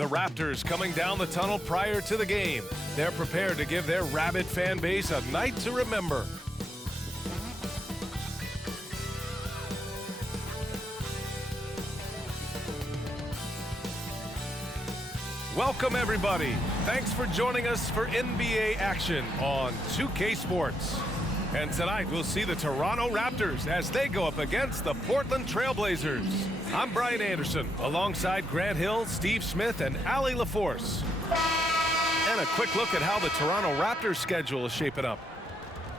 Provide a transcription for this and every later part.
The Raptors coming down the tunnel prior to the game. They're prepared to give their rabid fan base a night to remember. Welcome, everybody. Thanks for joining us for NBA action on 2K Sports. And tonight, we'll see the Toronto Raptors as they go up against the Portland Trail Blazers. I'm Brian Anderson, alongside Grant Hill, Steve Smith, and Allie LaForce. And a quick look at how the Toronto Raptors schedule is shaping up.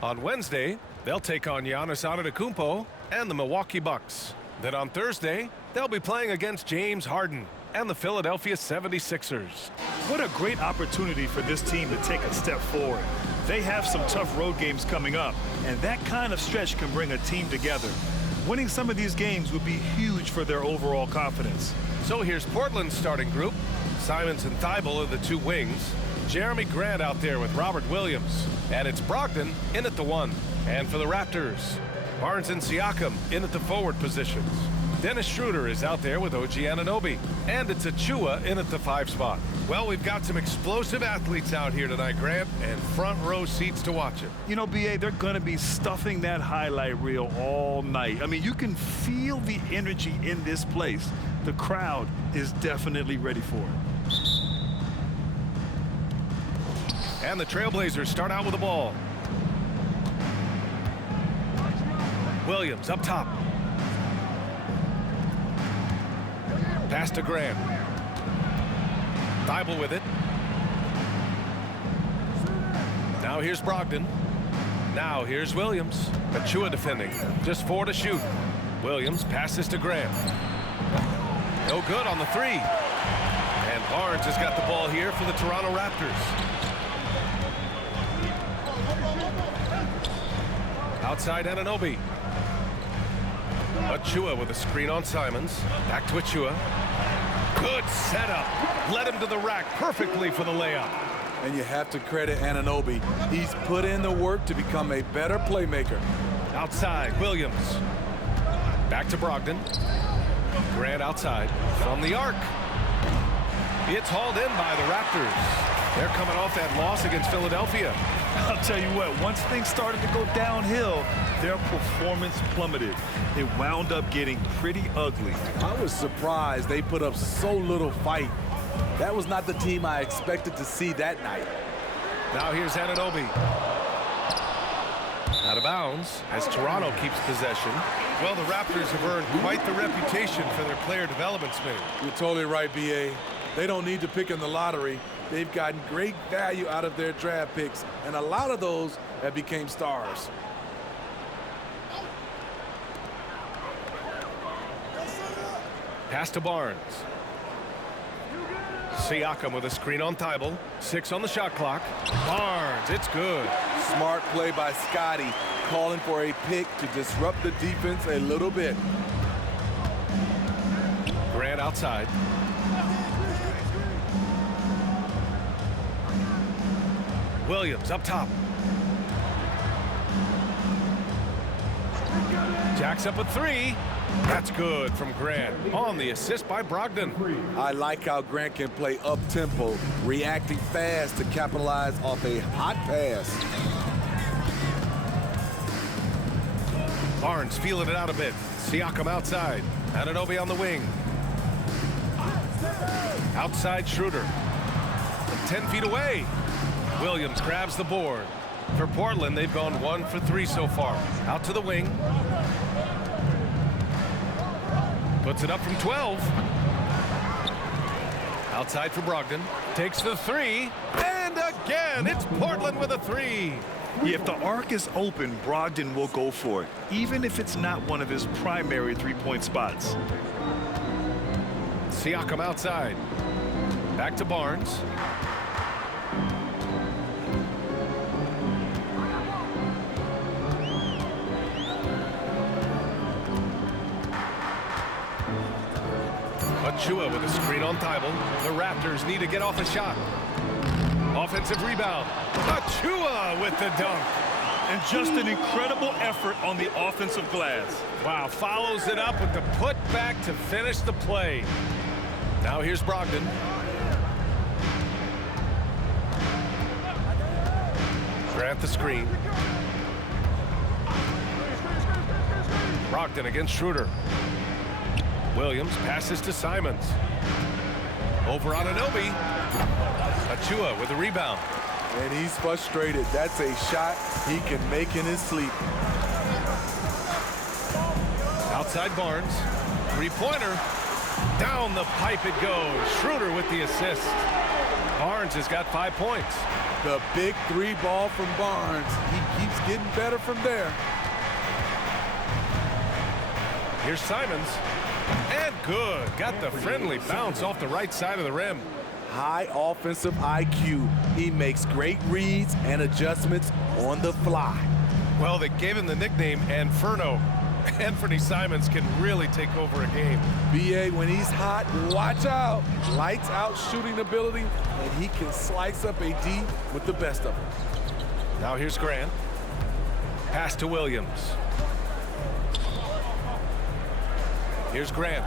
On Wednesday, they'll take on Giannis Antetokounmpo and the Milwaukee Bucks. Then on Thursday, they'll be playing against James Harden and the Philadelphia 76ers. What a great opportunity for this team to take a step forward. They have some tough road games coming up, and that kind of stretch can bring a team together. Winning some of these games would be huge for their overall confidence. So here's Portland's starting group. Simons and Thibault are the two wings. Jeremy Grant out there with Robert Williams. And it's Brogdon in at the 1. And for the Raptors, Barnes and Siakam in at the forward positions. Dennis Schroeder is out there with OG Anunoby. And it's Achua in at the 5 spot. Well, we've got some explosive athletes out here tonight, Grant, and front row seats to watch it. You know, B.A., they're going to be stuffing that highlight reel all night. I mean, you can feel the energy in this place. The crowd is definitely ready for it. And the Trailblazers start out with the ball. Williams up top. Pass to Grant. Thibault with it. Now here's Brogdon. Now here's Williams. Achua defending. Just 4 to shoot. Williams passes to Grant. No good on the 3. And Barnes has got the ball here for the Toronto Raptors. Outside Anunoby. Achua with a screen on Simons. Back to Achua. Good setup. Led him to the rack perfectly for the layup. And you have to credit Anunoby. He's put in the work to become a better playmaker. Outside, Williams. Back to Brogdon. Grant outside from the arc. It's hauled in by the Raptors. They're coming off that loss against Philadelphia. I'll tell you what, once things started to go downhill, their performance plummeted. It wound up getting pretty ugly. I was surprised they put up so little fight. That was not the team I expected to see that night. Now here's Anunoby. Out of bounds as Toronto keeps possession. Well, the Raptors have earned quite the reputation for their player development spin. You're totally right, B.A. They don't need to pick in the lottery. They've gotten great value out of their draft picks, and a lot of those have become stars. Pass to Barnes. Siakam with a screen on Thibault. 6 on the shot clock. Barnes, it's good. Smart play by Scotty, calling for a pick to disrupt the defense a little bit. Grant outside. Williams up top. Jacks up a 3. That's good from Grant on the assist by Brogdon. I like how Grant can play up-tempo, reacting fast to capitalize off a hot pass. Barnes feeling it out a bit. Siakam outside. Anunoby on the wing. Outside Schroeder. 10 feet away. Williams grabs the board. For Portland, they've gone 1 for 3 so far. Out to the wing. Puts it up from 12. Outside for Brogdon. Takes the 3. And again, it's Portland with a 3. Yeah, if the arc is open, Brogdon will go for it, even if it's not one of his primary three-point spots. Siakam outside. Back to Barnes. Achua with a screen on Thibault. The Raptors need to get off a shot. Offensive rebound. Achua with the dunk. And just an incredible effort on the offensive glass. Wow, follows it up with the putback to finish the play. Now here's Brogdon. Grant the screen. Brogdon against Schroeder. Williams passes to Simons. Over on Anunoby. Achua with the rebound. And he's frustrated. That's a shot he can make in his sleep. Outside Barnes. Three-pointer. Down the pipe it goes. Schroeder with the assist. Barnes has got 5 points. The big three ball from Barnes. He keeps getting better from there. Here's Simons. And good. Got the friendly bounce off the right side of the rim. High offensive IQ. He makes great reads and adjustments on the fly. Well, they gave him the nickname Inferno. Anthony Simons can really take over a game. BA, when he's hot, watch out. Lights out shooting ability, and he can slice up a D with the best of them. Now here's Grant. Pass to Williams. Here's Grant.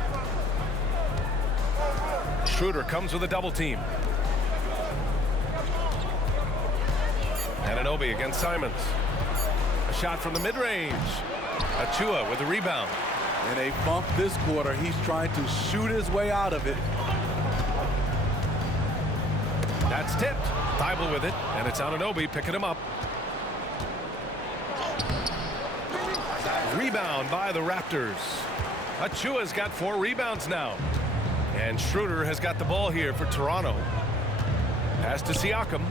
Schroeder comes with a double team. Anunoby against Simons. A shot from the mid-range. Achua with the rebound. In a bump this quarter, he's trying to shoot his way out of it. That's tipped. Thibault with it, and it's Anunoby picking him up. Rebound by the Raptors. Achua's got 4 rebounds now. And Schroeder has got the ball here for Toronto. Pass to Siakam.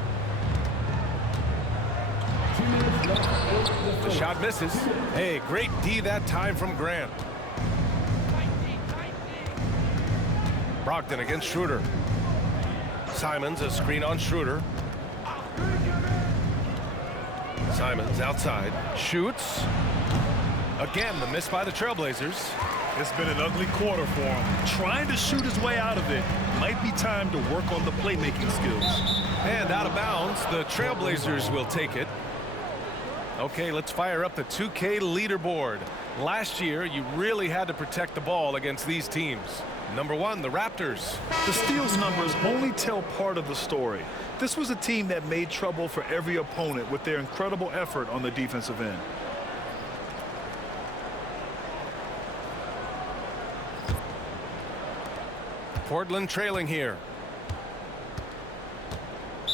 The shot misses. Hey, great D that time from Grant. Brogdon against Schroeder. Simons, a screen on Schroeder. Simons outside. Shoots. Again, the miss by the Trailblazers. It's been an ugly quarter for him. Trying to shoot his way out of it. Might be time to work on the playmaking skills. And out of bounds, the Trailblazers will take it. Okay, let's fire up the 2K leaderboard. Last year, you really had to protect the ball against these teams. Number 1, the Raptors. The steals numbers only tell part of the story. This was a team that made trouble for every opponent with their incredible effort on the defensive end. Portland trailing here.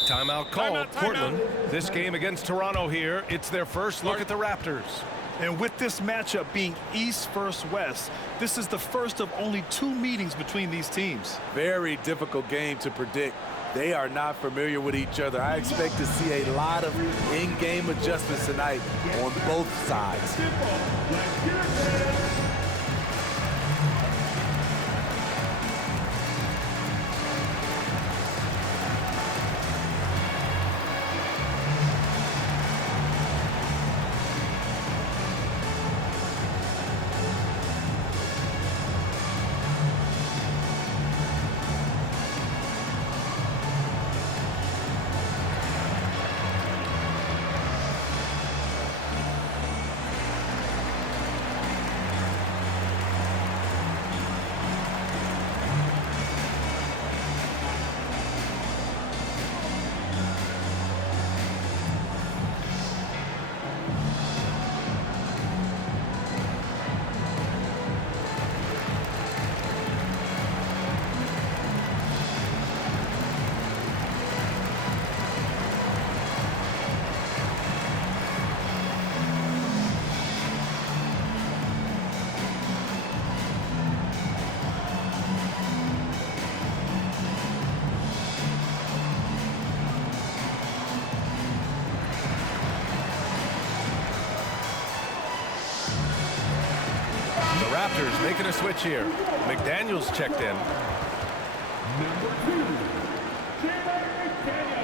Timeout called. Portland. This game against Toronto here. It's their first look at the Raptors. And with this matchup being East versus West, this is the first of only 2 meetings between these teams. Very difficult game to predict. They are not familiar with each other. I expect to see a lot of in-game adjustments tonight on both sides. Raptors making a switch here. McDaniels checked in. Number 2, Jaden McDaniels.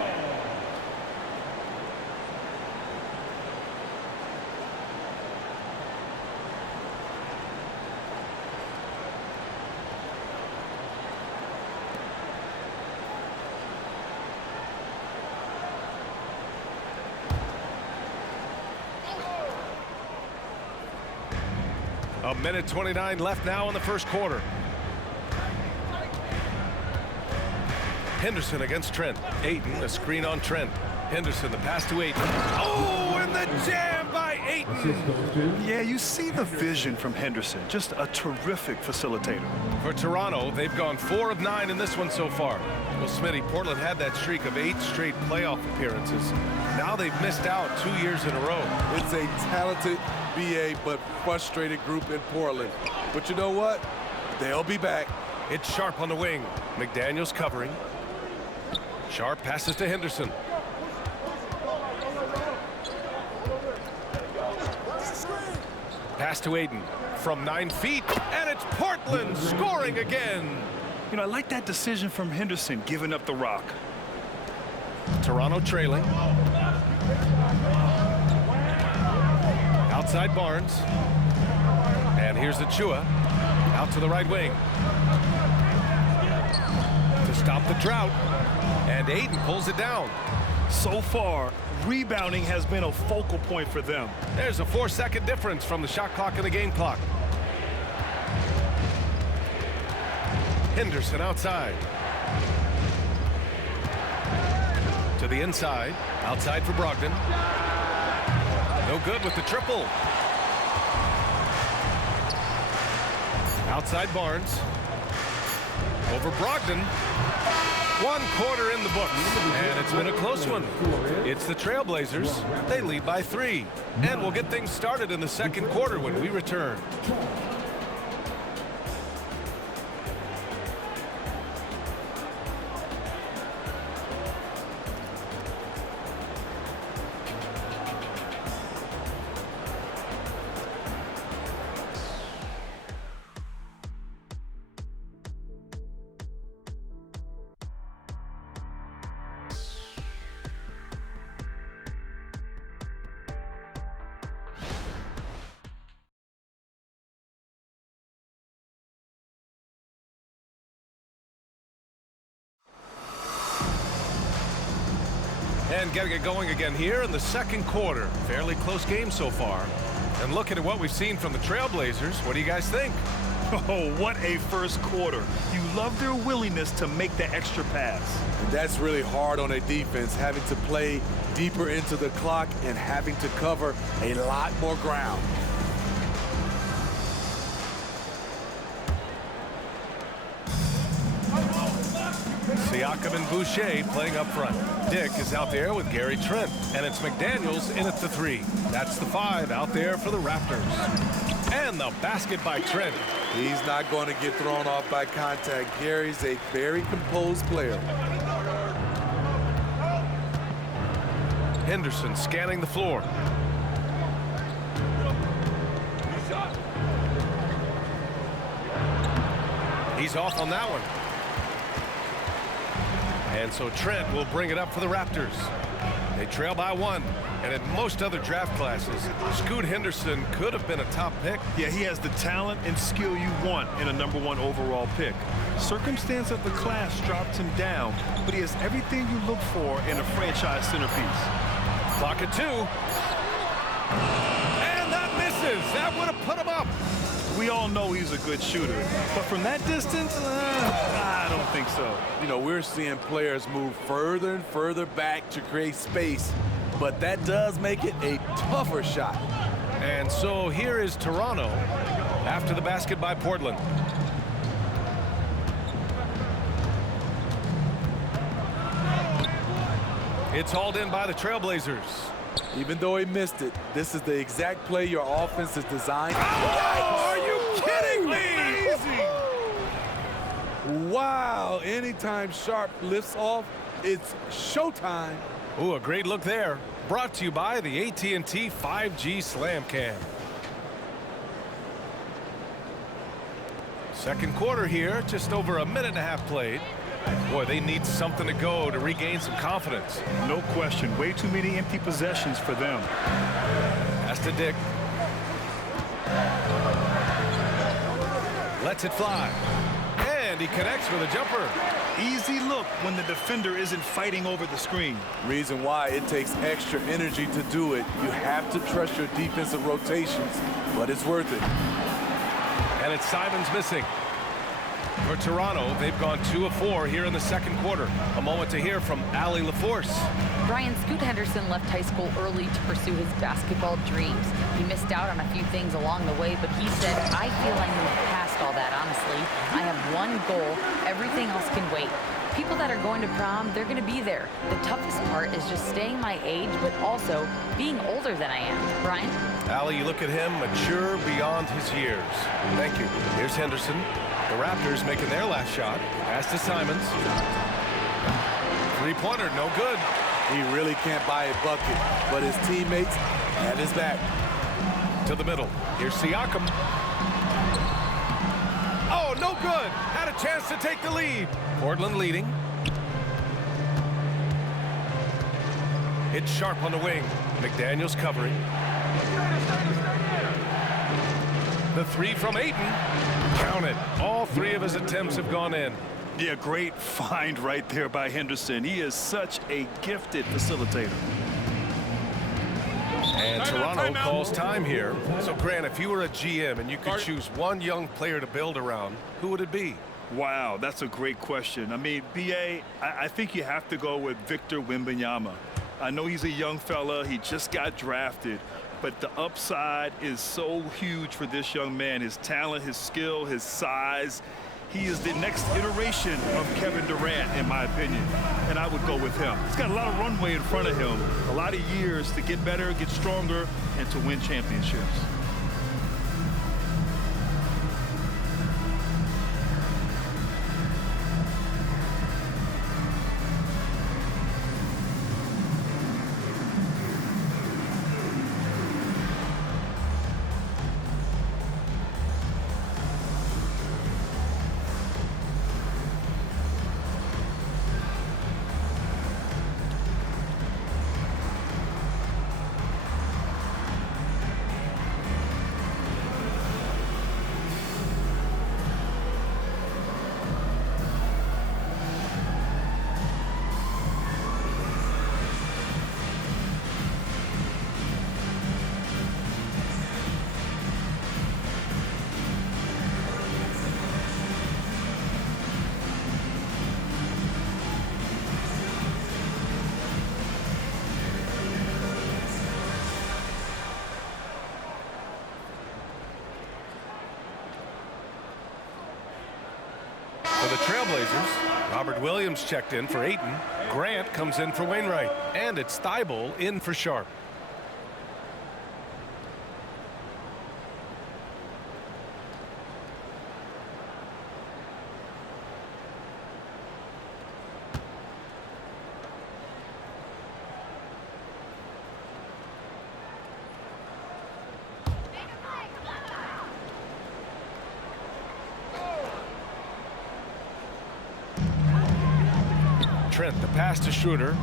A minute 29 left now in the first quarter. Henderson against Trent. Ayton, a screen on Trent. Henderson, the pass to Ayton. Oh, and the jam by Ayton. Yeah, you see the vision from Henderson. Just a terrific facilitator. For Toronto, they've gone 4 of 9 in this one so far. Well, Smitty, Portland had that streak of 8 straight playoff appearances. Now they've missed out 2 years in a row. It's a talented BA but frustrated group in Portland. But you know what? They'll be back. It's Sharp on the wing. McDaniels covering. Sharp passes to Henderson. Pass to Ayton from 9 feet, and it's Portland scoring again. You know, I like that decision from Henderson, giving up the rock. Toronto trailing. Outside Barnes. And here's Achua. Out to the right wing. To stop the drought. And Ayton pulls it down. So far, rebounding has been a focal point for them. There's a 4-second difference from the shot clock and the game clock. Henderson outside. To the inside. Outside for Brogdon. No good with the triple. Outside Barnes. Over Brogdon. 1 quarter in the books, and it's been a close one. It's the Trailblazers. They lead by 3, and we'll get things started in the second quarter when we return. And getting it going again here in the second quarter. Fairly close game so far. And looking at what we've seen from the Trailblazers, what do you guys think? Oh, what a first quarter. You love their willingness to make the extra pass. And that's really hard on a defense, having to play deeper into the clock and having to cover a lot more ground. Siakam and Boucher playing up front. Dick is out there with Gary Trent, and it's McDaniels in at the 3. That's the 5 out there for the Raptors. And the basket by Trent. He's not going to get thrown off by contact. Gary's a very composed player. Henderson scanning the floor. He's off on that one. And so Trent will bring it up for the Raptors. They trail by 1. And in most other draft classes, Scoot Henderson could have been a top pick. Yeah, he has the talent and skill you want in a #1 overall pick. Circumstance of the class dropped him down, but he has everything you look for in a franchise centerpiece. Clock at 2. And that misses. That would have put him up. We all know he's a good shooter, but from that distance, I don't think so. You know, we're seeing players move further and further back to create space, but that does make it a tougher shot. And so here is Toronto after the basket by Portland. It's hauled in by the Trailblazers. Even though he missed it, this is the exact play your offense is designed. Oh, are you kidding me? Amazing. Wow, anytime Sharp lifts off, it's showtime. Ooh, a great look there. Brought to you by the AT&T 5G Slam Cam. Second quarter here, just over a minute and a half played. Boy, they need something to go to regain some confidence. No question. Way too many empty possessions for them. Pass to Dick. Lets it fly. And he connects with a jumper. Easy look when the defender isn't fighting over the screen. Reason why it takes extra energy to do it. You have to trust your defensive rotations, but it's worth it. And it's Simons missing. For Toronto, they've gone 2 of 4 here in the second quarter. A moment to hear from Allie LaForce. Brian, Scoot Henderson left high school early to pursue his basketball dreams. He missed out on a few things along the way, but he said, I feel I moved past all that, honestly. I have one goal. Everything else can wait. People that are going to prom, they're going to be there. The toughest part is just staying my age, but also being older than I am. Brian? Allie, you look at him, mature beyond his years. Thank you. Here's Henderson. The Raptors making their last shot. Pass to Simons. Three-pointer, no good. He really can't buy a bucket, but his teammates have his back. To the middle. Here's Siakam. Oh, no good. Had a chance to take the lead. Portland leading. It's Sharp on the wing. McDaniels covering. The three from Ayton. Count it. All 3 of his attempts have gone in. Yeah, great find right there by Henderson. He is such a gifted facilitator. And Toronto calls time here. So, Grant, if you were a GM and you could choose one young player to build around, who would it be? Wow, that's a great question. I mean, B.A., I think you have to go with Victor Wembanyama. I know he's a young fella. He just got drafted. But the upside is so huge for this young man. His talent, his skill, his size. He is the next iteration of Kevin Durant, in my opinion. And I would go with him. He's got a lot of runway in front of him. A lot of years to get better, get stronger, and to win championships. For the Trailblazers, Robert Williams checked in for Ayton. Grant comes in for Wainwright. And it's Thybulle in for Sharp. Trent, the pass to Schroeder.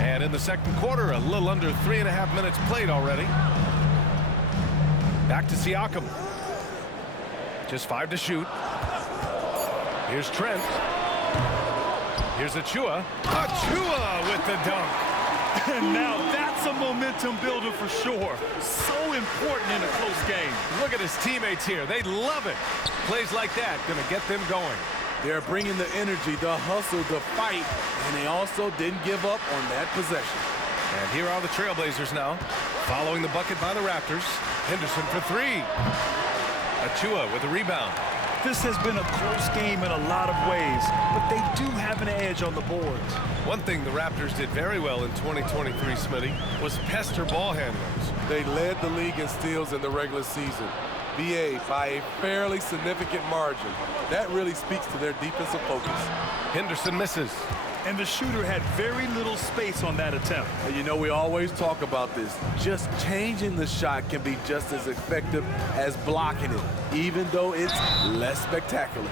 And in the second quarter, a little under 3.5 minutes played already. Back to Siakam. Just 5 to shoot. Here's Trent. Here's Achua. Achua with the dunk. And now that's a momentum builder for sure. So important in a close game. Look at his teammates here. They love it. Plays like that going to get them going. They're bringing the energy, the hustle, the fight, and they also didn't give up on that possession. And here are the Trailblazers now, following the bucket by the Raptors. Henderson for 3. Achua with a rebound. This has been a close game in a lot of ways, but they do have an edge on the boards. One thing the Raptors did very well in 2023, Smitty, was pester ball handlers. They led the league in steals in the regular season. BA by a fairly significant margin. That really speaks to their defensive focus. Henderson misses. And the shooter had very little space on that attempt. And you know, we always talk about this. Just changing the shot can be just as effective as blocking it, even though it's less spectacular.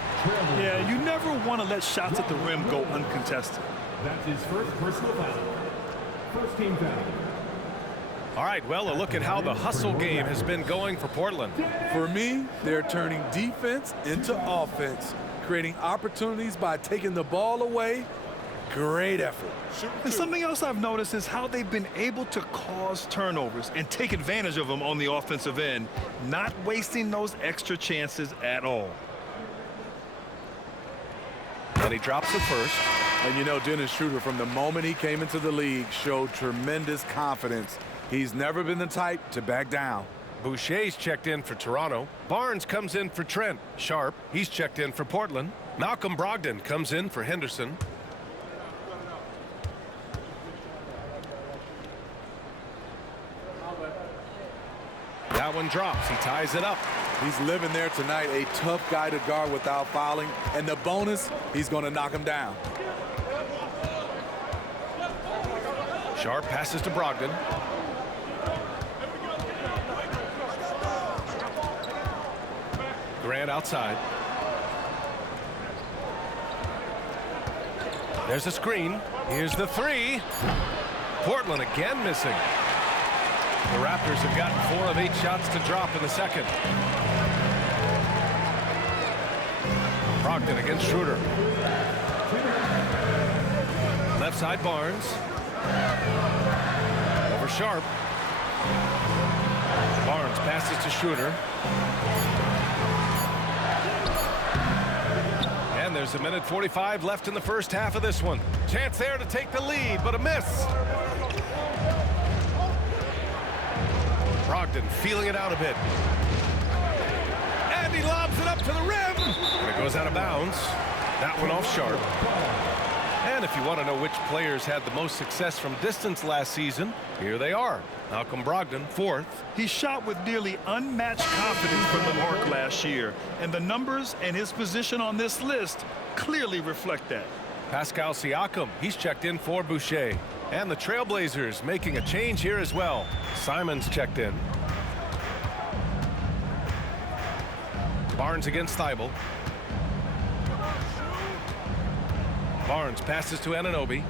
Yeah, you never want to let shots at the rim go uncontested. That's his first personal foul. First team foul. All right, well, a look at how the hustle game has been going for Portland. For me, they're turning defense into offense, creating opportunities by taking the ball away Great effort. And something else I've noticed is how they've been able to cause turnovers and take advantage of them on the offensive end, not wasting those extra chances at all. And he drops it first. And you know, Dennis Schroeder, from the moment he came into the league, showed tremendous confidence. He's never been the type to back down. Boucher's checked in for Toronto. Barnes comes in for Trent. Sharp, he's checked in for Portland. Malcolm Brogdon comes in for Henderson. That one drops. He ties it up. He's living there tonight, a tough guy to guard without fouling. And the bonus, he's going to knock him down. Sharp passes to Brogdon. Grant outside. There's a screen. Here's the three. Portland again missing. The Raptors have gotten 4 of 8 shots to drop in the second. Brogdon against Schroeder. Left side Barnes. Over Sharp. Barnes passes to Schroeder. And there's a minute 45 left in the first half of this one. Chance there to take the lead, but a miss. Brogdon feeling it out a bit. And he lobs it up to the rim. And it goes out of bounds. That one off Sharp. And if you want to know which players had the most success from distance last season, here they are. Malcolm Brogdon, 4th. He shot with nearly unmatched confidence from the mark last year, and the numbers and his position on this list clearly reflect that. Pascal Siakam, he's checked in for Boucher. And the Trailblazers making a change here as well. Simons checked in. Barnes against Thibault. Barnes passes to Anunoby.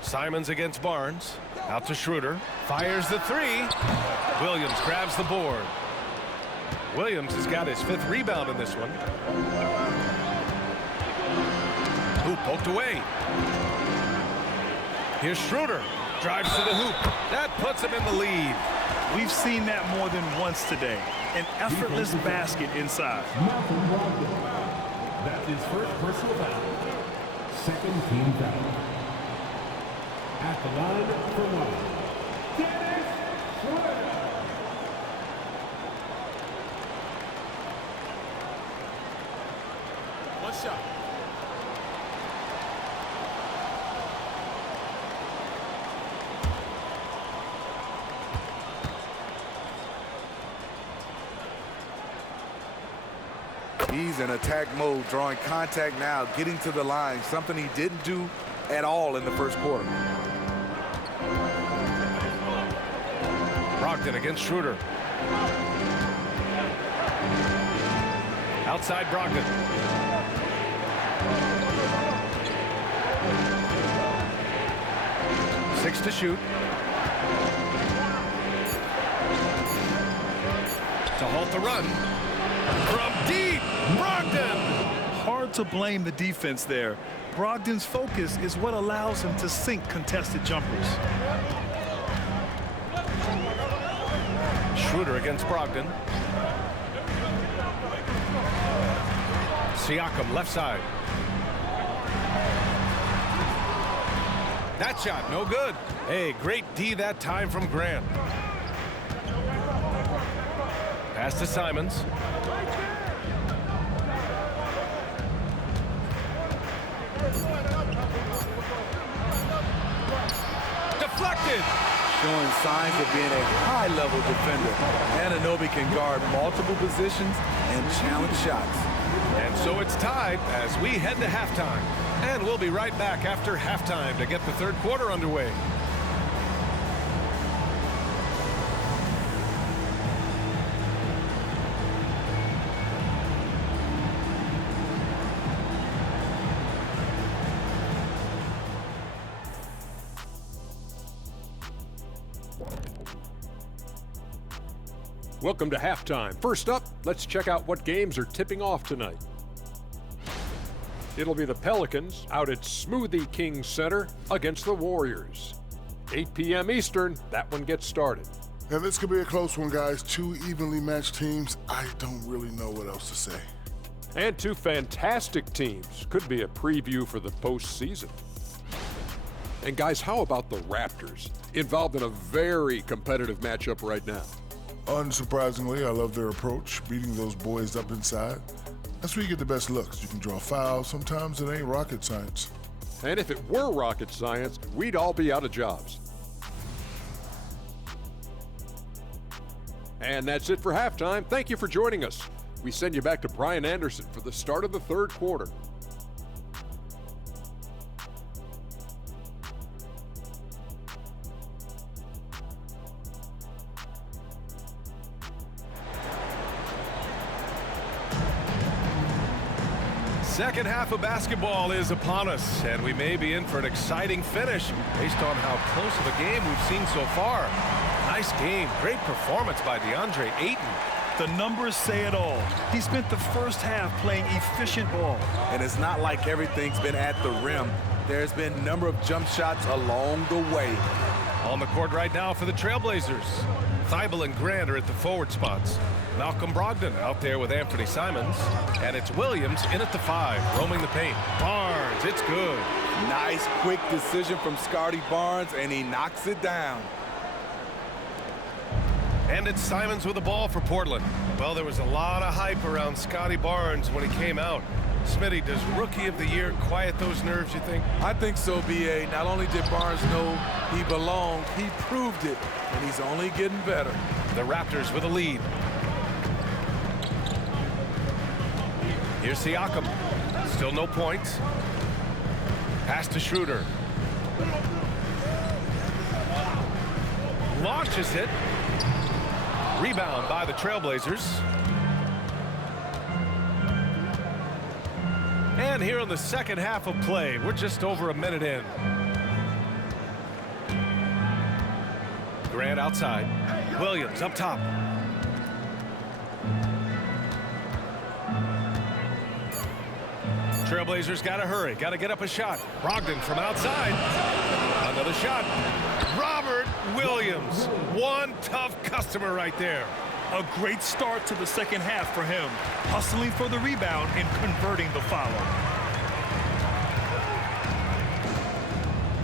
Simons against Barnes. Out to Schroeder. Fires the three. Williams grabs the board. Williams has got his 5th rebound in this one. Hoop poked away. Here's Schroeder. Drives to the hoop. That puts him in the lead. We've seen that more than once today. An effortless basket inside. Malcolm Brogdon. That's his first personal foul. Second team foul. At the line for one, Dennis Schroeder. One shot. He's in attack mode, drawing contact now, getting to the line, something he didn't do at all in the first quarter. Brogdon against Schroeder. Outside Brogdon. Six to shoot. To halt the run. From deep, Brogdon. Hard to blame the defense there. Brogdon's focus is what allows him to sink contested jumpers. Schroeder against Brogdon. Siakam left side. That shot no good. Hey, great D that time from Grant. Pass to Simons. Deflected. Showing signs of being a high-level defender. Anunoby can guard multiple positions and challenge shots. And so it's tied as we head to halftime. And we'll be right back after halftime to get the third quarter underway. Welcome to halftime. First up, let's check out what games are tipping off tonight. It'll be the Pelicans out at Smoothie King Center against the Warriors. 8 p.m. Eastern, that one gets started. Now, this could be a close one, guys. Two evenly matched teams. I don't really know what else to say. And two fantastic teams. Could be a preview for the postseason. And guys, how about the Raptors? Involved in a very competitive matchup right now. Unsurprisingly, I love their approach, beating those boys up inside. That's where you get the best looks. You can draw fouls. Sometimes it ain't rocket science. And if it were rocket science, we'd all be out of jobs. And that's it for halftime. Thank you for joining us. We send you back to Brian Anderson for the start of the third quarter. Second half of basketball is upon us, and we may be in for an exciting finish based on how close of a game we've seen so far. Nice game. Great performance by DeAndre Ayton. The numbers say it all. He spent the first half playing efficient ball. And it's not like everything's been at the rim. There's been a number of jump shots along the way. On the court right now for the Trailblazers. Thibault and Grant are at the forward spots. Malcolm Brogdon out there with Anthony Simons. And it's Williams in at the 5, roaming the paint. Barnes, it's good. Nice quick decision from Scotty Barnes, and he knocks it down. And it's Simons with the ball for Portland. Well, there was a lot of hype around Scotty Barnes when he came out. Smitty, does Rookie of the Year quiet those nerves, you think? I think so, B.A. Not only did Barnes know he belonged, he proved it, and he's only getting better. The Raptors with a lead. Here's Siakam. Still no points. Pass to Schroeder. Launches it. Rebound by the Trailblazers. And here in the second half of play, we're just over a minute in. Grant outside. Williams up top. Trailblazers got to hurry. Got to get up a shot. Brogdon from outside. Another shot. Robert Williams. One tough customer right there. A great start to the second half for him. Hustling for the rebound and converting the foul.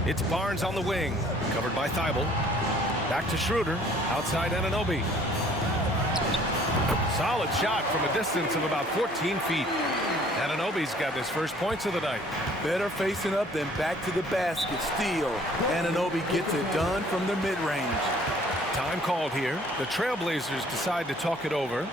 It's Barnes on the wing. Covered by Thibault. Back to Schroeder. Outside Anunoby. Solid shot from a distance of about 14 feet. Anunoby's got his first points of the night. Better facing up than back to the basket. Steal. Anunoby gets it done from the mid-range. Time called here. The Trailblazers decide to talk it over.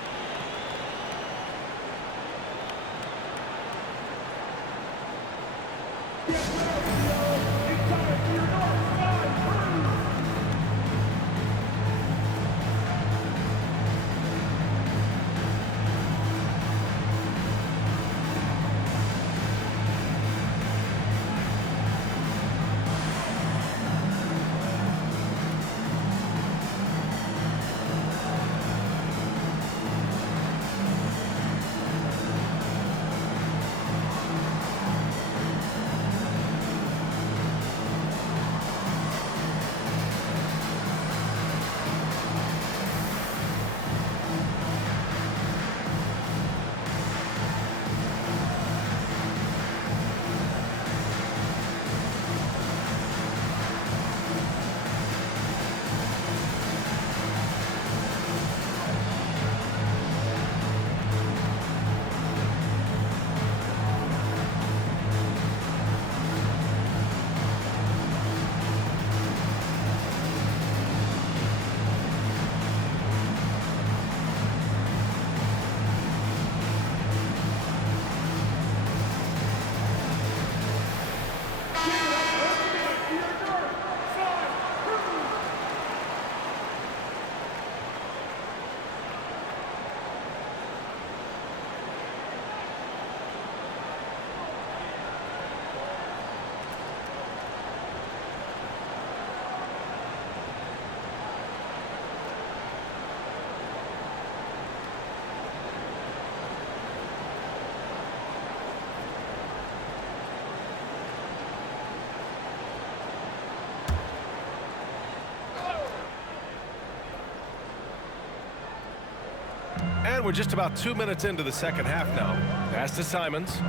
And we're just about 2 minutes into the second half now. Pass to Simons.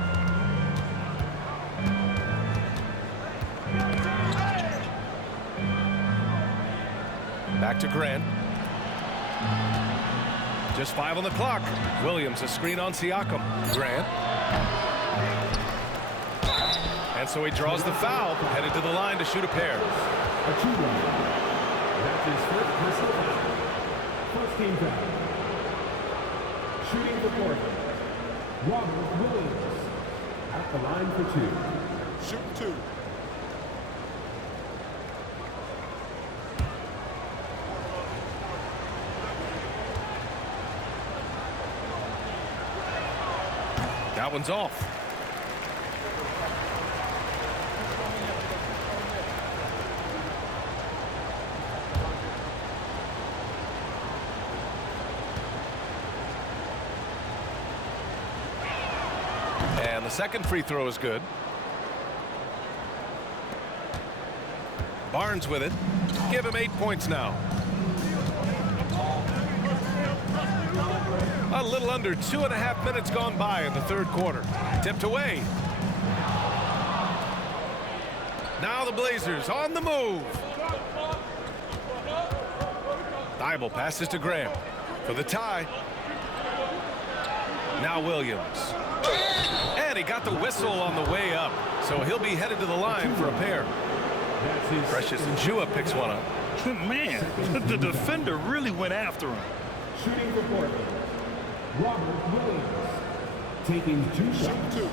Back to Grant. Just 5 on the clock. Williams, a screen on Siakam. Grant. And so he draws the foul, headed to the line to shoot a pair. A 2-1. That's his first personal foul. First team foul. Shooting for Portland, Robert Williams. At the line for 2. Shoot 2. That one's off. And the second free throw is good. Barnes with it. Give him 8 points now. A little under 2.5 minutes gone by in the third quarter. Tipped away. Now the Blazers on the move. Thibault passes to Graham for the tie. Now Williams. And he got the whistle on the way up. So he'll be headed to the line for a pair. Precious Achiuwa picks one up. Man, the defender really went after him. Shooting for Portland, Robert Williams. Taking 2 shots. Shoot 2.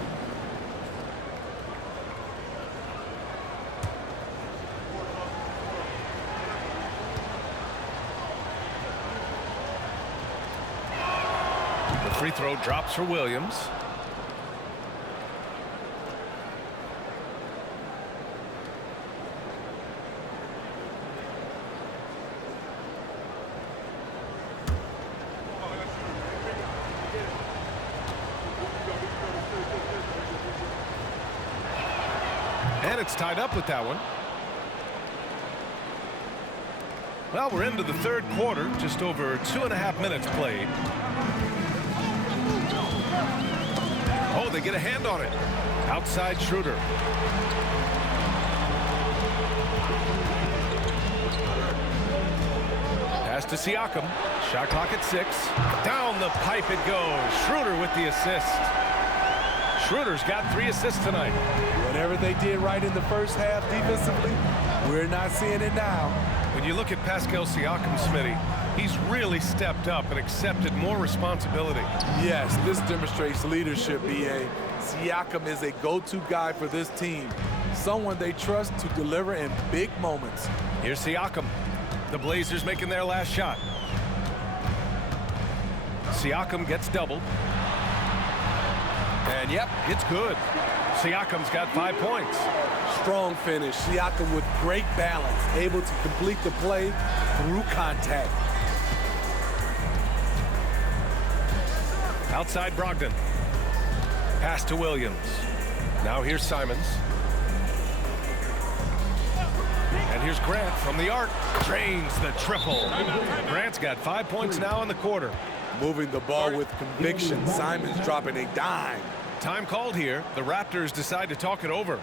The free throw drops for Williams. And it's tied up with that one. Well, we're into the third quarter, just over 2.5 minutes played. Oh, they get a hand on it. Outside Schroeder. Pass to Siakam. Shot clock at 6. Down the pipe it goes. Schroeder with the assist. Schroeder's got 3 assists tonight. Whatever they did right in the first half defensively, we're not seeing it now. When you look at Pascal Siakam, Smitty, he's really stepped up and accepted more responsibility. Yes, this demonstrates leadership, B.A. Siakam is a go-to guy for this team. Someone they trust to deliver in big moments. Here's Siakam. The Blazers making their last shot. Siakam gets doubled. And yep, it's good. Siakam's got 5 points. Strong finish. Siakam with great balance, able to complete the play through contact. Outside Brogdon. Pass to Williams. Now here's Simons. And here's Grant from the arc. Drains the triple. Grant's got 5 points now in the quarter. Moving the ball with conviction. Simons dropping a dime. Time called here. The Raptors decide to talk it over.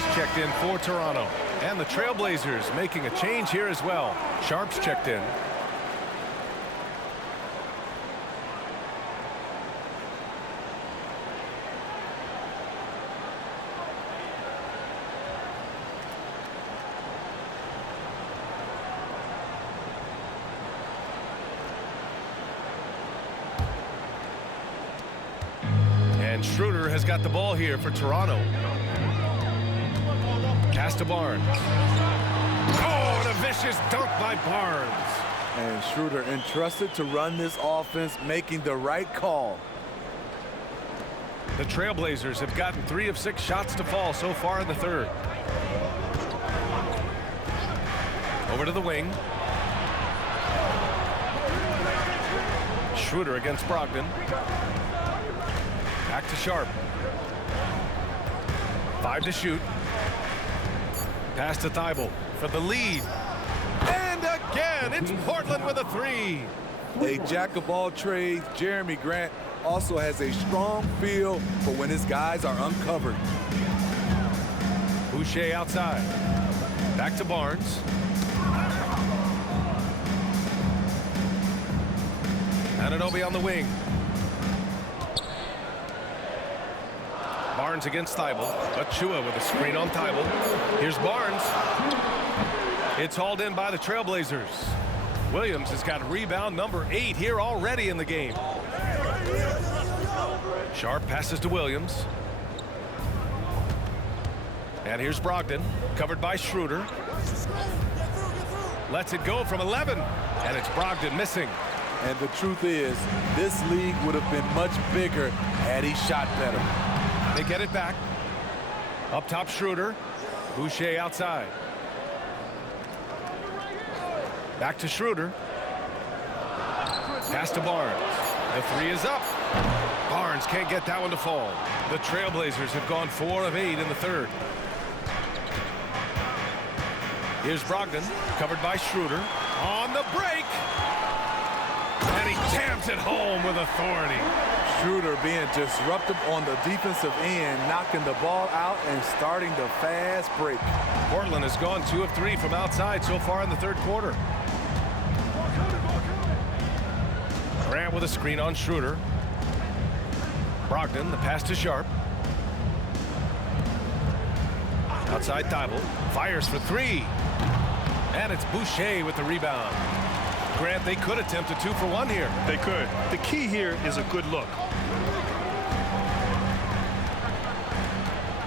Boucher's checked in for Toronto. And the Trailblazers making a change here as well. Sharp's checked in. And Schroeder has got the ball here for Toronto. Pass to Barnes. Oh, and a vicious dunk by Barnes. And Schroeder entrusted to run this offense, making the right call. The Trailblazers have gotten 3 of 6 shots to fall so far in the third. Over to the wing. Schroeder against Brogdon. Back to Sharp. 5 to shoot. Pass to Thibault for the lead. And again, it's Portland with a 3. A jack of all trades, Jeremy Grant also has a strong feel for when his guys are uncovered. Boucher outside. Back to Barnes. Anunoby on the wing. Barnes against Thibault. Achua with a screen on Thibault. Here's Barnes. It's hauled in by the Trailblazers. Williams has got rebound number 8 here already in the game. Sharp passes to Williams. And here's Brogdon, covered by Schroeder. Lets it go from 11. And it's Brogdon missing. And the truth is, this league would have been much bigger had he shot better. They get it back. Up top, Schroeder. Boucher outside. Back to Schroeder. Pass to Barnes. The 3 is up. Barnes can't get that one to fall. The Trailblazers have gone 4 of 8 in the third. Here's Brogdon, covered by Schroeder. On the break. And he jams it home with authority. Schroeder being disruptive on the defensive end, knocking the ball out and starting the fast break. Portland has gone 2 of 3 from outside so far in the third quarter. Grant with a screen on Schroeder. Brogdon, the pass to Sharp. Outside Thibault, fires for 3. And it's Boucher with the rebound. Grant, they could attempt a 2-for-1 here. They could. The key here is a good look.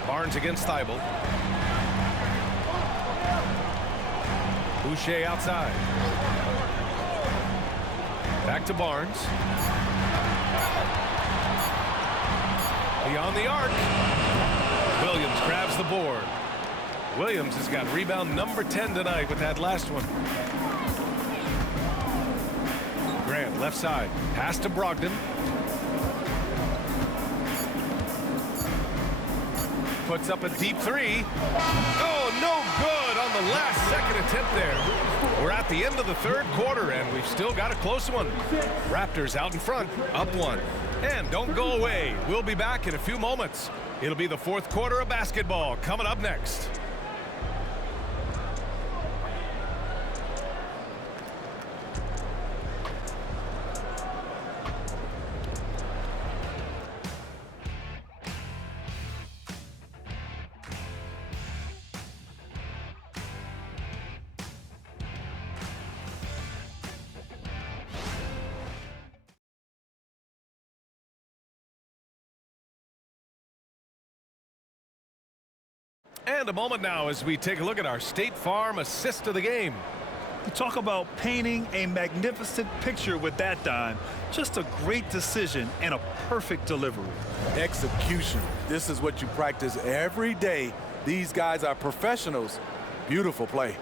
Barnes against Thibault. Boucher outside. Back to Barnes. Beyond the arc. Williams grabs the board. Williams has got rebound number 10 tonight with that last one. Grant left side. Pass to Brogdon. Puts up a deep 3. Oh, no good on the last second attempt there. We're at the end of the third quarter, and we've still got a close one. Raptors out in front, up 1. And don't go away. We'll be back in a few moments. It'll be the fourth quarter of basketball coming up next. And a moment now as we take a look at our State Farm assist of the game. You talk about painting a magnificent picture with that dime. Just a great decision and a perfect delivery. Execution. This is what you practice every day. These guys are professionals. Beautiful play.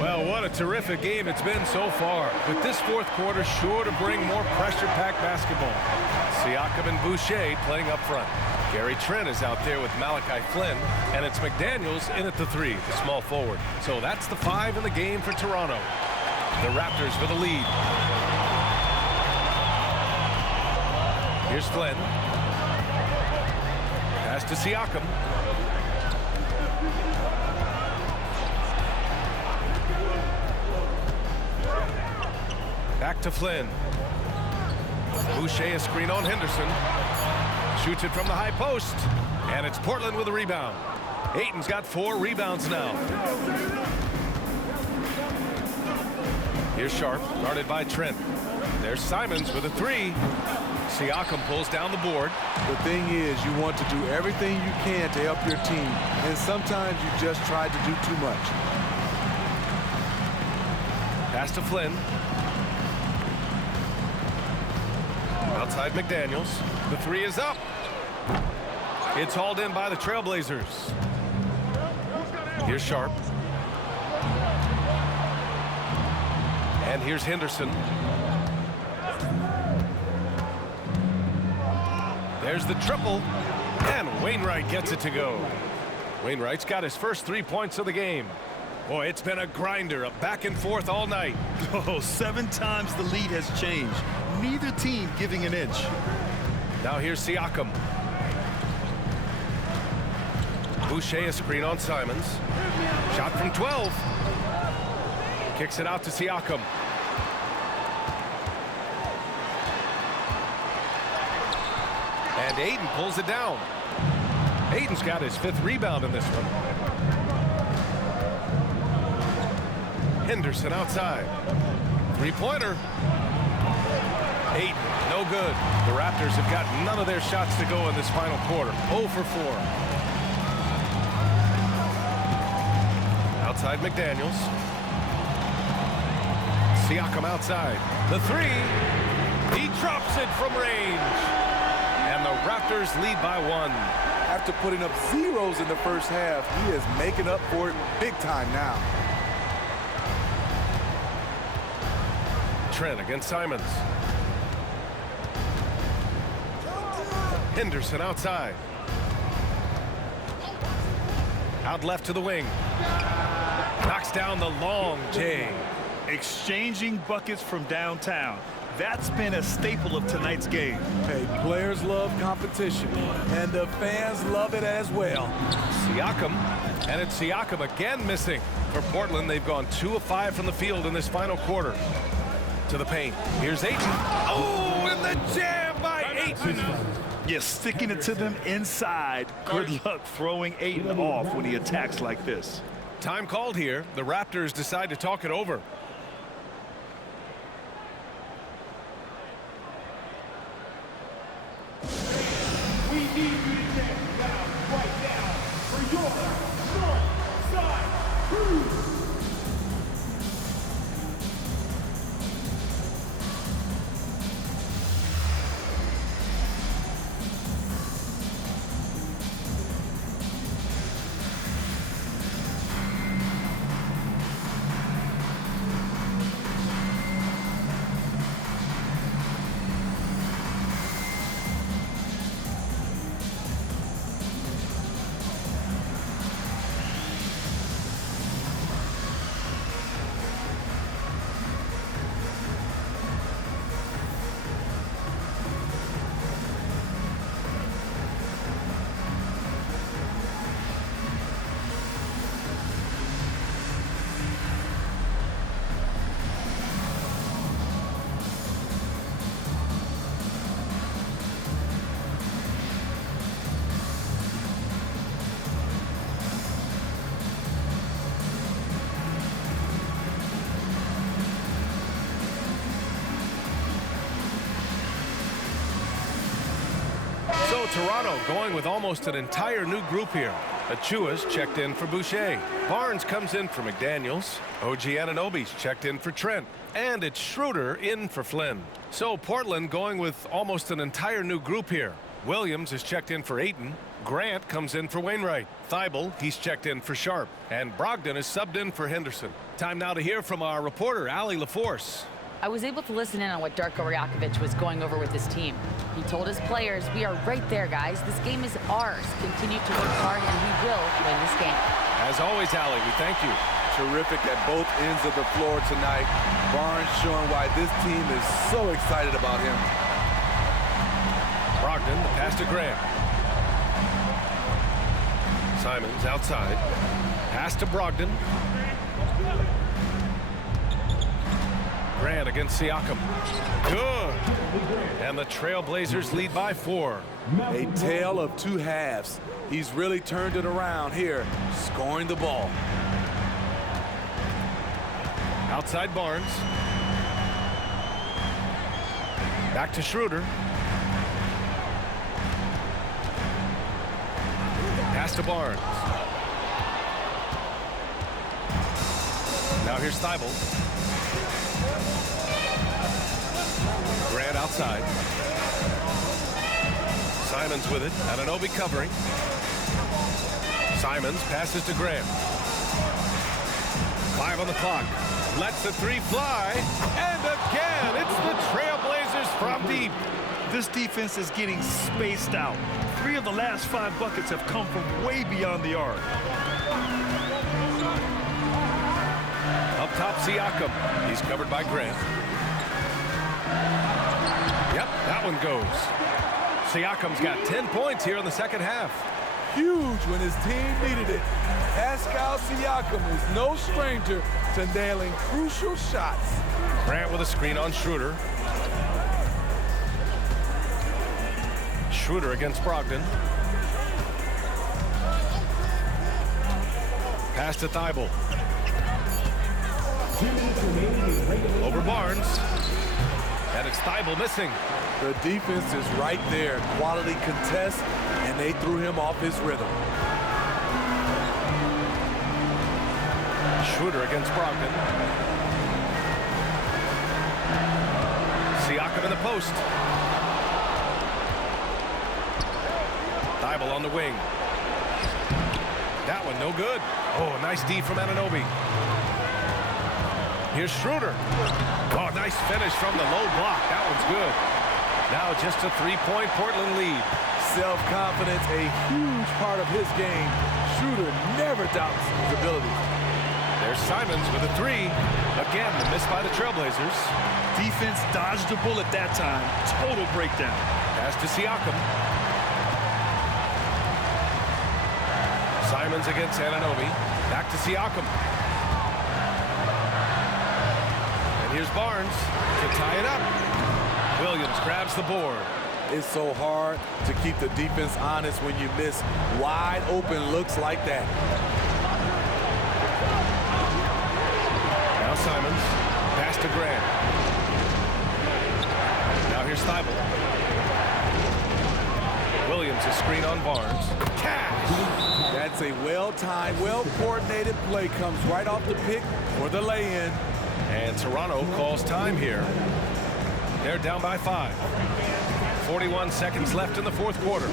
Well, what a terrific game it's been so far. With this fourth quarter sure to bring more pressure-packed basketball. Siakam and Boucher playing up front. Gary Trent is out there with Malachi Flynn, and it's McDaniels in at the 3, the small forward. So that's the 5 in the game for Toronto. The Raptors with a lead. Here's Flynn. Pass to Siakam. Back to Flynn. Boucher a screen on Henderson. Shoots it from the high post. And it's Portland with a rebound. Ayton's got 4 rebounds now. Here's Sharp, guarded by Trent. There's Simons with a 3. Siakam pulls down the board. The thing is, you want to do everything you can to help your team, and sometimes you just try to do too much. Pass to Flynn. Outside McDaniels. The 3 is up. It's hauled in by the Trailblazers. Here's Sharp. And here's Henderson. There's the triple. And Wainwright gets it to go. Wainwright's got his first 3 points of the game. Boy, it's been a grinder, a back and forth all night. Oh, 7 times the lead has changed. Neither team giving an inch. Now here's Siakam. Boucher a screen on Simons. Shot from 12. Kicks it out to Siakam. And Ayton pulls it down. Ayton's got his 5th rebound in this one. Henderson outside. 3-pointer. Ayton, no good. The Raptors have got none of their shots to go in this final quarter. 0 for 4. Outside McDaniels. Siakam outside. The 3. He drops it from range. And the Raptors lead by 1. After putting up zeros in the first half, he is making up for it big time now. Trent against Simons. Henderson outside. Out left to the wing. Knocks down the long J. Exchanging buckets from downtown. That's been a staple of tonight's game. Hey, players love competition, and the fans love it as well. Siakam, and it's Siakam again missing. For Portland, they've gone 2 of 5 from the field in this final quarter. To the paint. Here's Ayton. Oh, and the jam by Ayton. You're sticking it to them inside. Good luck throwing Ayton off when he attacks like this. Time called here. The Raptors decide to talk it over. We need you to get down right now for your North Side Crew. So Toronto going with almost an entire new group here. Achua's checked in for Boucher. Barnes comes in for McDaniels. OG Anunoby's checked in for Trent. And it's Schroeder in for Flynn. So Portland going with almost an entire new group here. Williams is checked in for Ayton. Grant comes in for Wainwright. Thibault, he's checked in for Sharp. And Brogdon is subbed in for Henderson. Time now to hear from our reporter, Allie LaForce. I was able to listen in on what Darko Rajakovic was going over with his team. He told his players, "We are right there, guys. This game is ours. Continue to work hard, and we will win this game." As always, Allie, we thank you. Terrific at both ends of the floor tonight. Barnes showing why this team is so excited about him. Brogdon, the pass to Grant. Simons outside. Pass to Brogdon. Grant against Siakam. Good. And the Trailblazers lead by 4. A tale of two halves. He's really turned it around here, scoring the ball. Outside Barnes. Back to Schroeder. Pass to Barnes. Now here's Thibault. Grant outside. Simons with it. Anunoby covering. Simons passes to Grant. 5 on the clock. Lets the 3 fly. And again, it's the Trailblazers from deep. This defense is getting spaced out. 3 of the last 5 buckets have come from way beyond the arc. Up top, Siakam. He's covered by Grant. Yep, that one goes. Siakam's got 10 points here in the second half. Huge when his team needed it. Pascal Siakam is no stranger to nailing crucial shots. Grant with a screen on Schroeder. Schroeder against Brogdon. Pass to Thibault. Over Barnes. And it's Thibault missing. The defense is right there. Quality contest, and they threw him off his rhythm. Schroeder against Brogdon. Siakam in the post. Thibault on the wing. That one no good. Oh, nice D from Anunoby. Here's Schroeder. Oh, nice finish from the low block. That one's good. Now just a 3-point Portland lead. Self-confidence, a huge part of his game. Schroeder never doubts his abilities. There's Simons with a 3. Again, the miss by the Trailblazers. Defense dodged a bullet that time. Total breakdown. Pass to Siakam. Simons against Anunoby. Back to Siakam. And here's Barnes to tie it up. Williams grabs the board. It's so hard to keep the defense honest when you miss wide open looks like that. Now Simons. Pass to Grant. Now here's Thibault. Williams a screen on Barnes. Cash! That's a well-timed, well-coordinated play. Comes right off the pick for the lay-in. And Toronto calls time here. They're down by 5. 41 seconds left in the fourth quarter.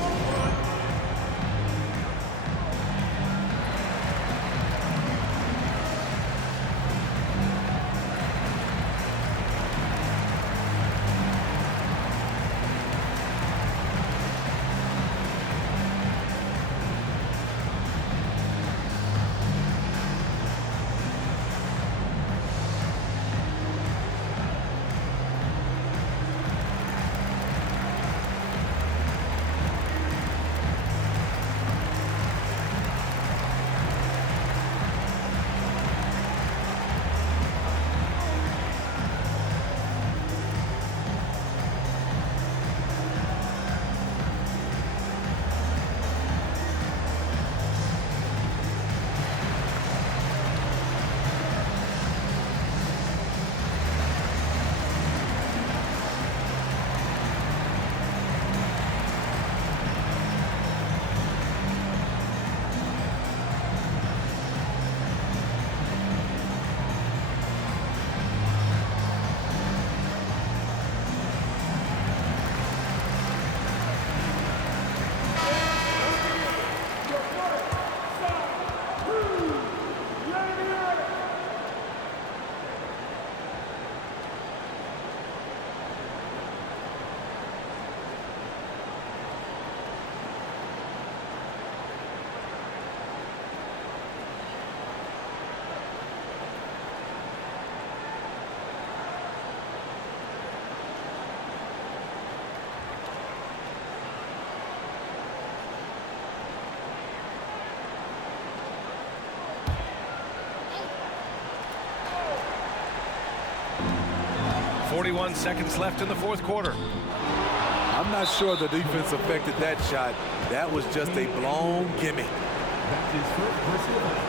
41 seconds left in the fourth quarter. I'm not sure the defense affected that shot. That was just a blown gimme. That's his first personal foul.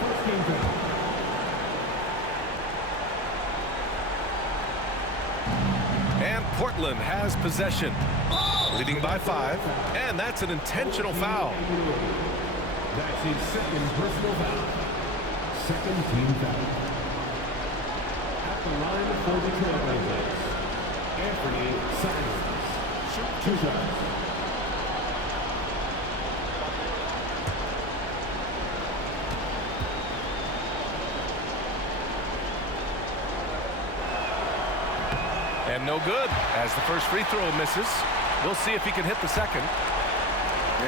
First team foul. And Portland has possession, leading by 5, and that's an intentional foul. That's his second personal foul. Second team foul. At the line for the Trailblazers, Anthony Simons. Two shots. And no good, as the first free throw misses. We'll see if he can hit the second.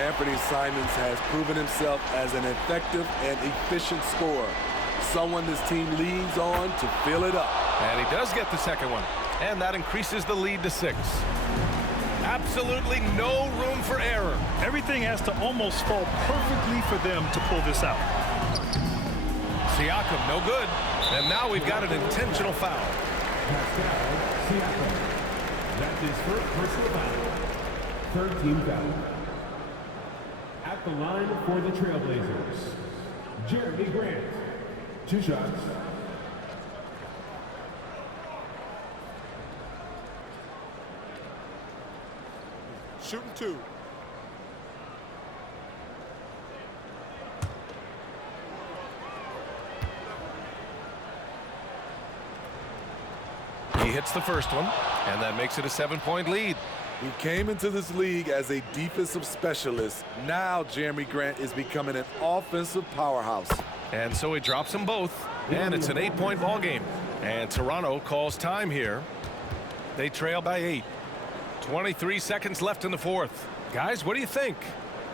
Anthony Simons has proven himself as an effective and efficient scorer. Someone this team leans on to fill it up. And he does get the second one. And that increases the lead to 6. Absolutely no room for error. Everything has to almost fall perfectly for them to pull this out. Siakam, no good. And now we've got an intentional foul. Pascal Siakam. That's his first personal foul. Third team foul. At the line for the Trailblazers, Jeremy Grant. Two shots. Shooting 2. He hits the first one, and that makes it a 7-point lead. He came into this league as a defensive specialist. Now Jeremy Grant is becoming an offensive powerhouse. And so he drops them both, and it's an 8-point ball game. And Toronto calls time here. They trail by 8. 23 seconds left in the fourth. Guys, what do you think?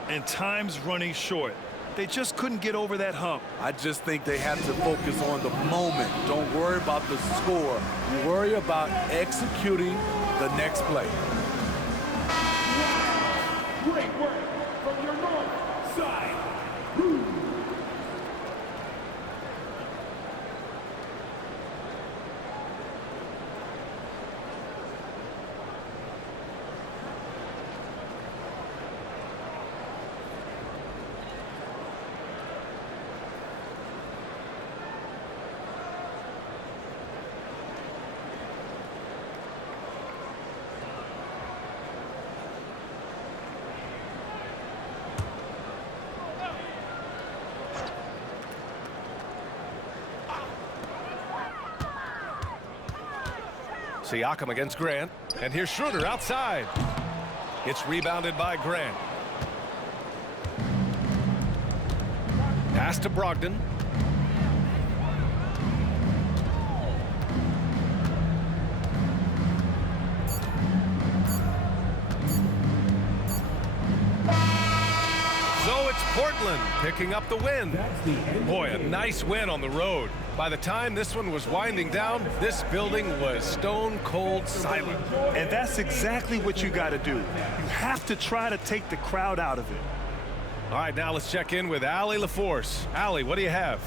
And time's running short. They just couldn't get over that hump. I just think they have to focus on the moment. Don't worry about the score. Worry about executing the next play. Great work from your north side. Siakam against Grant, and here's Schroeder outside. It's rebounded by Grant. Pass to Brogdon. So it's Portland picking up the win. Boy, a nice win on the road. By the time this one was winding down, this building was stone cold silent. And that's exactly what you got to do. You have to try to take the crowd out of it. All right, now let's check in with Allie LaForce. Allie, what do you have?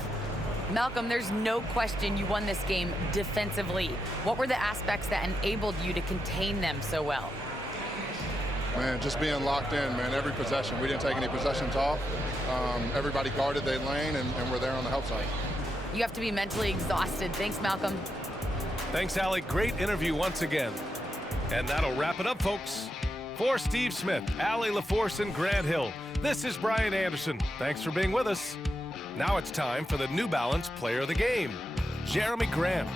Malcolm, there's no question you won this game defensively. What were the aspects that enabled you to contain them so well? Man, just being locked in, man, every possession. We didn't take any possessions off. Everybody guarded their lane, and we're there on the help side. You have to be mentally exhausted. Thanks, Malcolm. Thanks, Allie. Great interview once again. And that'll wrap it up, folks. For Steve Smith, Allie LaForce, and Grant Hill, this is Brian Anderson. Thanks for being with us. Now it's time for the New Balance Player of the Game, Jeremy Grant.